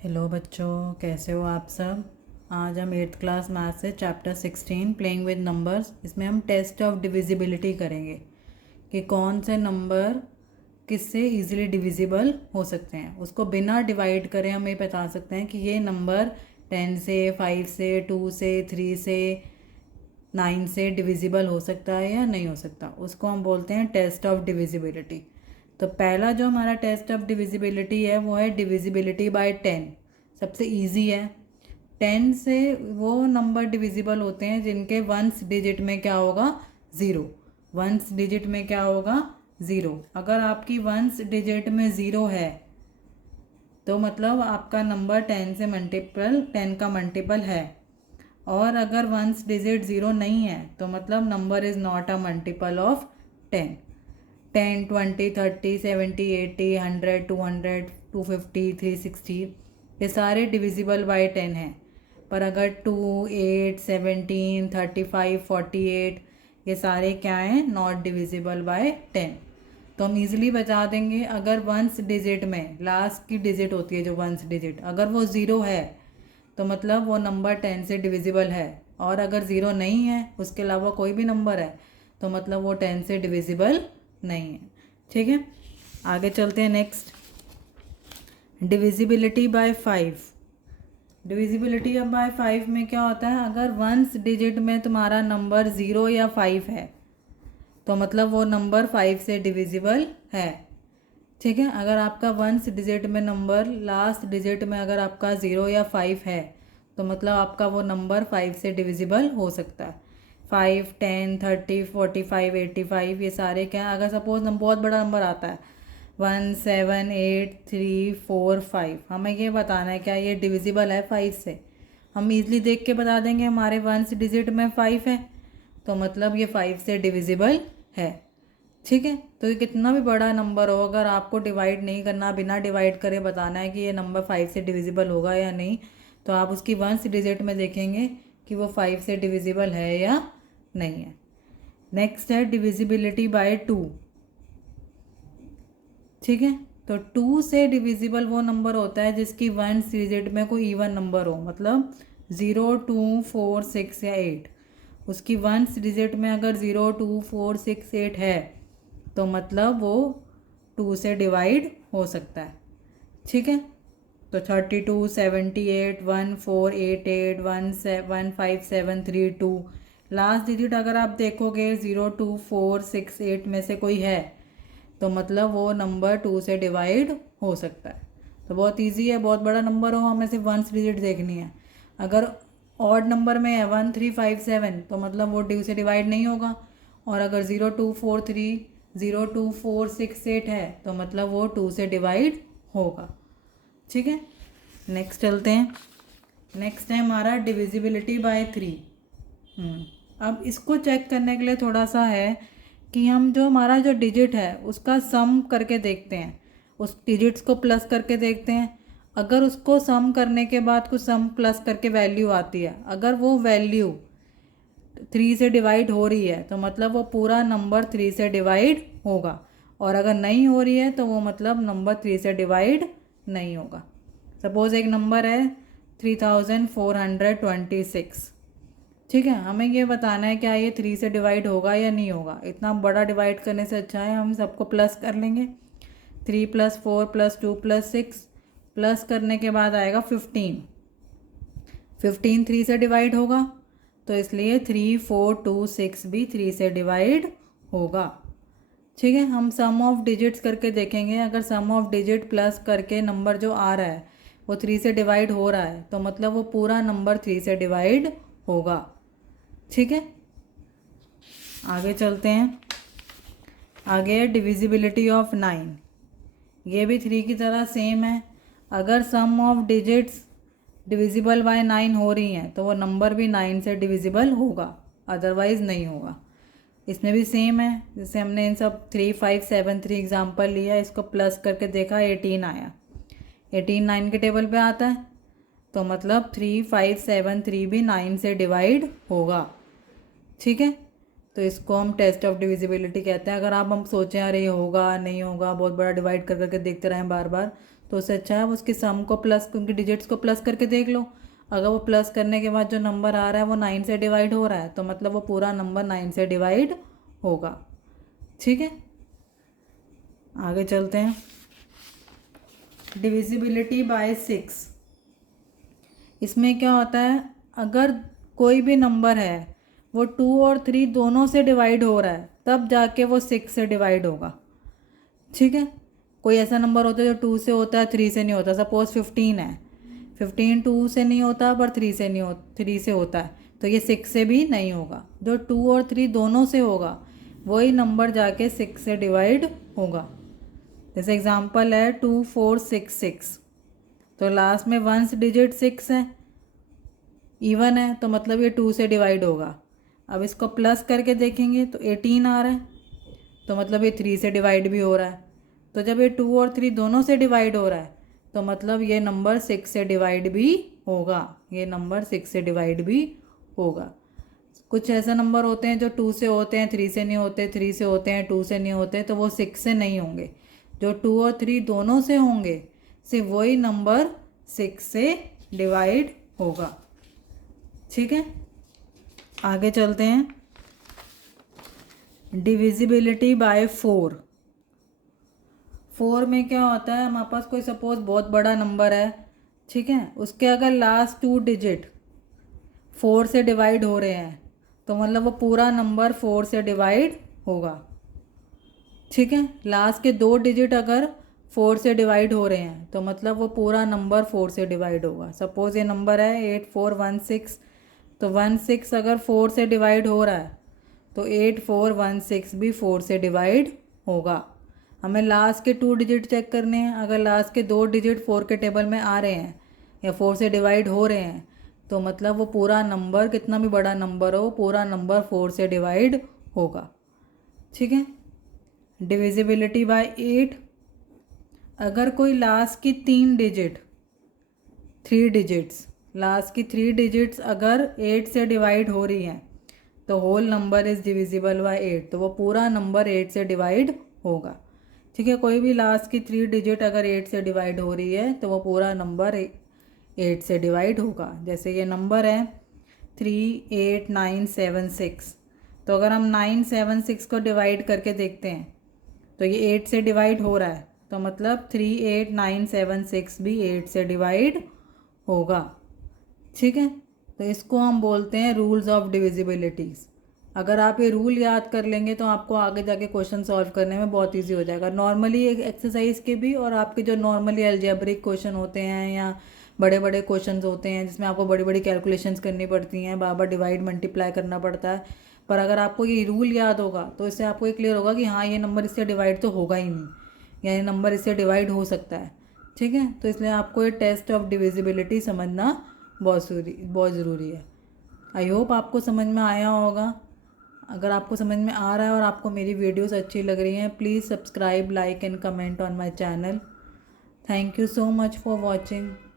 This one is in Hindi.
हेलो बच्चों, कैसे हो आप सब। आज हम 8th क्लास मैथ से चैप्टर 16 प्लेइंग विद नंबर्स, इसमें हम टेस्ट ऑफ डिविजिबिलिटी करेंगे कि कौन से नंबर किससे इजीली डिविजिबल हो सकते हैं। उसको बिना डिवाइड करे हम ये बता सकते हैं कि ये नंबर 10 से, 5 से, 2 से, 3 से, 9 से डिविजिबल हो सकता है या नहीं हो सकता। उसको हम बोलते हैं टेस्ट ऑफ डिविजिबिलिटी। तो पहला जो हमारा टेस्ट ऑफ डिविजिबिलिटी है वो है डिविजिबिलिटी बाय 10। सबसे इजी है। 10 से वो नंबर डिविजिबल होते हैं जिनके वंस डिजिट में क्या होगा, ज़ीरो। वंस डिजिट में क्या होगा, ज़ीरो। अगर आपकी वंस डिजिट में ज़ीरो है तो मतलब आपका नंबर 10 से मल्टीपल 10 का मल्टीपल है। और अगर वंस डिजिट ज़ीरो नहीं है तो मतलब number is not a multiple of 10। 10, 20, 30, 70, 80, 100, 200, 250, 360 ये सारे डिविजिबल बाय 10 हैं। पर अगर 2, 8, 17, 35, 48 ये सारे क्या हैं, नॉट डिविजिबल बाय 10। तो हम इजीली बता देंगे अगर वंस डिजिट में लास्ट की डिजिट होती है जो वंस डिजिट, अगर वो ज़ीरो है तो मतलब वो नंबर 10 से डिविजिबल है। और अगर ज़ीरो नहीं है, उसके अलावा कोई भी नंबर है, तो मतलब वो 10 से डिविजिबल नहीं है। ठीक है, आगे चलते हैं। Next, divisibility bye 5। डिविजिबिलिटी अब बाय 5 में क्या होता है, अगर वंस डिजिट में तुम्हारा नंबर 0 या 5 है तो मतलब वो नंबर 5 से डिविजिबल है। ठीक है, अगर आपका वंस डिजिट में नंबर लास्ट डिजिट में अगर आपका 0 या 5 है तो मतलब आपका वो नंबर 5 से डिविजिबल हो सकता है। 5, 10, 30, 45, 85 ये सारे क्या हैं, अगर सपोज बहुत बड़ा नंबर आता है 1, 7, 8, 3, 4, 5, हमें ये बताना है क्या ये डिविजिबल है 5 से। हम इजली देख के बता देंगे हमारे वंस डिजिट में 5 है तो मतलब ये 5 से डिविजिबल है। ठीक है, तो ये कितना भी बड़ा नंबर हो, अगर आपको डिवाइड नहीं करना, बिना डिवाइड करे बताना है कि ये नंबर 5 से डिविजिबल होगा या नहीं, तो आप उसकी वंस डिजिट में देखेंगे कि वो 5 से डिविजिबल है या नहीं है। नेक्स्ट है डिविजिबिलिटी बाय 2। ठीक है, तो 2 से डिविजिबल वो नंबर होता है जिसकी वंस डिजिट में कोई इवन नंबर हो, मतलब 0, 2, 4, 6 या 8। उसकी वंस डिजिट में अगर 0, 2, 4, 6, 8 है तो मतलब वो 2 से डिवाइड हो सकता है। ठीक है, तो 32, 78, 1, 4, 8, 8, 1, 7, 5, 7, 3, 2 लास्ट डिजिट अगर आप देखोगे 0, 2, 4, 6, 8 में से कोई है तो मतलब वो नंबर 2 से डिवाइड हो सकता है। तो बहुत इजी है, बहुत बड़ा नंबर हो हमें सिर्फ वंस डिजिट देखनी है। अगर ऑड नंबर में है 1, 3, 5, 7 तो मतलब वो 2 से डिवाइड नहीं होगा। और अगर 0, 2, 4, 3, 0, 2, 4, 6, 8 है तो मतलब वो 2 से डिवाइड होगा। ठीक है, नेक्स्ट चलते हैं। नेक्स्ट है हमारा डिविजिबिलिटी बाय 3। अब इसको चेक करने के लिए थोड़ा सा है कि हम जो हमारा जो डिजिट है उसका सम करके देखते हैं, उस डिजिट्स को प्लस करके देखते हैं। अगर उसको सम करने के बाद कुछ सम प्लस करके वैल्यू आती है, अगर वो वैल्यू 3 से डिवाइड हो रही है तो मतलब वो पूरा नंबर 3 से डिवाइड होगा। और अगर नहीं हो रही है तो वो मतलब नंबर 3 से डिवाइड नहीं होगा। सपोज़ एक नंबर है 3426। ठीक है, हमें ये बताना है क्या ये 3 से डिवाइड होगा या नहीं होगा। इतना बड़ा डिवाइड करने से अच्छा है हम सबको प्लस कर लेंगे। 3 + 4 + 2 + 6 प्लस करने के बाद आएगा 15। 15 3 से डिवाइड होगा तो इसलिए 3, 4, 2, 6 भी 3 से डिवाइड होगा। ठीक है, हम सम ऑफ डिजिट्स करके देखेंगे। अगर सम ऑफ डिजिट प्लस करके नंबर जो आ रहा है वो 3 से डिवाइड हो रहा है तो मतलब वो पूरा नंबर 3 से डिवाइड होगा। ठीक है, आगे चलते हैं। आगे है डिविजिबिलिटी ऑफ 9। ये भी 3 की तरह सेम है। अगर सम ऑफ डिजिट्स डिविजिबल बाय 9 हो रही हैं तो वो नंबर भी 9 से डिविजिबल होगा, अदरवाइज़ नहीं होगा। इसमें भी सेम है, जैसे हमने इन सब 3, 5, 7, 3 एग्जाम्पल लिया, इसको प्लस करके देखा 18 आया। 18 9 के टेबल पे आता है तो मतलब 3, 5, 7, 3 भी 9 से डिवाइड होगा। ठीक है, तो इसको हम टेस्ट ऑफ डिविजिबिलिटी कहते हैं। अगर आप हम सोचें अरे ये होगा नहीं होगा, बहुत बड़ा डिवाइड कर करके देखते रहें बार बार, तो उससे अच्छा है उसकी सम को प्लस, उनकी डिजिट्स को प्लस करके देख लो। अगर वो प्लस करने के बाद जो नंबर आ रहा है वो 9 से डिवाइड हो रहा है तो मतलब वो पूरा नंबर 9 से डिवाइड होगा। ठीक है, आगे चलते हैं। डिविजिबिलिटी बाय 6, इसमें क्या होता है, अगर कोई भी नंबर है वो 2 और 3 दोनों से डिवाइड हो रहा है तब जाके वो 6 से डिवाइड होगा। ठीक है, कोई ऐसा नंबर होता है जो 2 से होता है 3 से नहीं होता। सपोज 15 है, 15 2 से नहीं होता पर 3 से नहीं हो 3 से होता है, तो ये 6 से भी नहीं होगा। जो 2 और 3 दोनों से होगा वही नंबर जाके 6 से डिवाइड होगा। जैसे एग्जांपल है 2466, तो लास्ट में वंस डिजिट 6 है, इवन है, तो मतलब ये 2 से डिवाइड होगा। अब इसको प्लस करके देखेंगे तो 18 आ रहा है, तो मतलब ये 3 से डिवाइड भी हो रहा है। तो जब ये 2 और 3 दोनों से डिवाइड हो रहा है तो मतलब ये नंबर 6 से डिवाइड भी होगा, ये नंबर 6 से डिवाइड भी होगा। कुछ ऐसे नंबर होते हैं जो 2 से होते हैं 3 से नहीं होते, 3 से होते हैं 2 से नहीं होते, तो वो 6 से नहीं होंगे। जो 2 और 3 दोनों से होंगे सिर्फ वही नंबर 6 से डिवाइड होगा। ठीक है, आगे चलते हैं। डिविजिबिलिटी बाय 4, 4 में क्या होता है, हमारे पास कोई सपोज बहुत बड़ा नंबर है, ठीक है, उसके अगर लास्ट 2 डिजिट 4 से डिवाइड हो रहे हैं तो मतलब वो पूरा नंबर 4 से डिवाइड होगा। ठीक है, लास्ट के 2 डिजिट अगर 4 से डिवाइड हो रहे हैं तो मतलब वो पूरा नंबर 4 से डिवाइड होगा। सपोज़ ये नंबर है 8416, तो 16 अगर 4 से डिवाइड हो रहा है तो 8416 भी 4 से डिवाइड होगा। हमें लास्ट के 2 डिजिट चेक करने हैं, अगर लास्ट के 2 डिजिट 4 के टेबल में आ रहे हैं या 4 से डिवाइड हो रहे हैं तो मतलब वो पूरा नंबर, कितना भी बड़ा नंबर हो, पूरा नंबर 4 से डिवाइड होगा। ठीक है, डिविजिबिलिटी बाय 8, अगर कोई लास्ट की 3 डिजिट 3 डिजिट्स लास्ट की 3 डिजिट्स अगर 8 से डिवाइड हो रही हैं तो whole number is divisible by 8, तो वो पूरा नंबर 8 से डिवाइड होगा। ठीक है, कोई भी लास्ट की 3 डिजिट अगर 8 से डिवाइड हो रही है तो वो पूरा नंबर 8 से डिवाइड होगा। जैसे ये नंबर है 38976, तो अगर हम 976 को डिवाइड करके देखते हैं तो ये 8 से डिवाइड हो रहा है, तो मतलब 38976 भी 8 से डिवाइड होगा। ठीक है, तो इसको हम बोलते हैं रूल्स ऑफ डिविजिबिलिटीज़। अगर आप ये रूल याद कर लेंगे तो आपको आगे जाके क्वेश्चन सॉल्व करने में बहुत इजी हो जाएगा। नॉर्मली एक एक्सरसाइज के भी और आपके जो नॉर्मली अलजेब्रिक क्वेश्चन होते हैं या बड़े बड़े क्वेश्चंस होते हैं जिसमें आपको बड़ी बड़ी कैलकुलेशंस करनी पड़ती हैं, बार बार डिवाइड मल्टीप्लाई करना पड़ता है, पर अगर आपको ये रूल याद होगा तो इससे आपको ये क्लियर होगा कि हाँ ये नंबर इससे डिवाइड तो होगा ही नहीं, या ये नंबर इससे डिवाइड हो सकता है। ठीक है, तो इसलिए आपको ये टेस्ट ऑफ डिविजिबिलिटी समझना बहुत ज़रूरी है। आई होप आपको समझ में आया होगा। अगर आपको समझ में आ रहा है और आपको मेरी वीडियोस अच्छी लग रही हैं, please subscribe, like and comment on my channel. Thank you so much for watching.